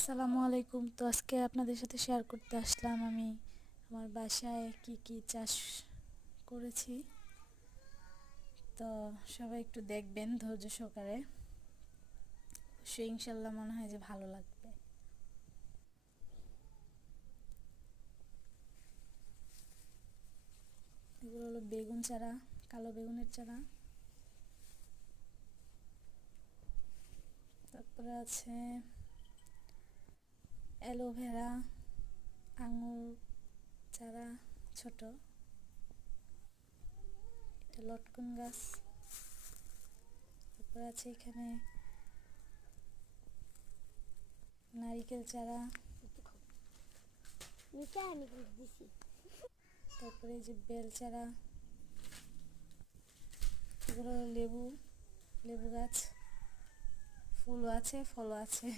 আসসালামু আলাইকুম। তো আজকে আপনাদের সাথে শেয়ার করতে আসলাম আমি আমার বাসায় কি কি চাষ করেছি। তো সবাই একটু দেখবেন ধৈর্য সহকারে, অবশ্যই ইনশাল্লাহ মনে হয় যে ভালো লাগবে। এগুলো হলো বেগুন চারা, কালো বেগুনের চারা। তারপরে আছে অ্যালোভেরা, আঙুর চারা ছোট, এটা লটকন গাছ। তারপরে আছে এখানে নারিকেল চারা। তারপরে এই যে বেল চারা। এগুলো লেবু, লেবু গাছ, ফুলও আছে ফলও আছে।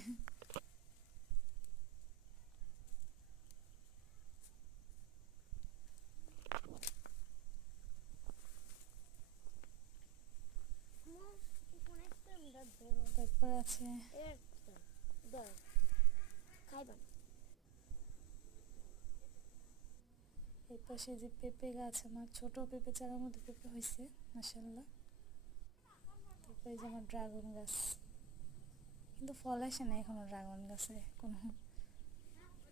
তারপরে আছে এই পাশে যে পেঁপে গাছ, আমার ছোট পেঁপে চারার মধ্যে পেঁপে হয়েছে মাশাআল্লাহ। তারপরে এই যে আমার ড্রাগন গাছ, কিন্তু ফল আসে না এখনো ড্রাগন গাছে কোনো।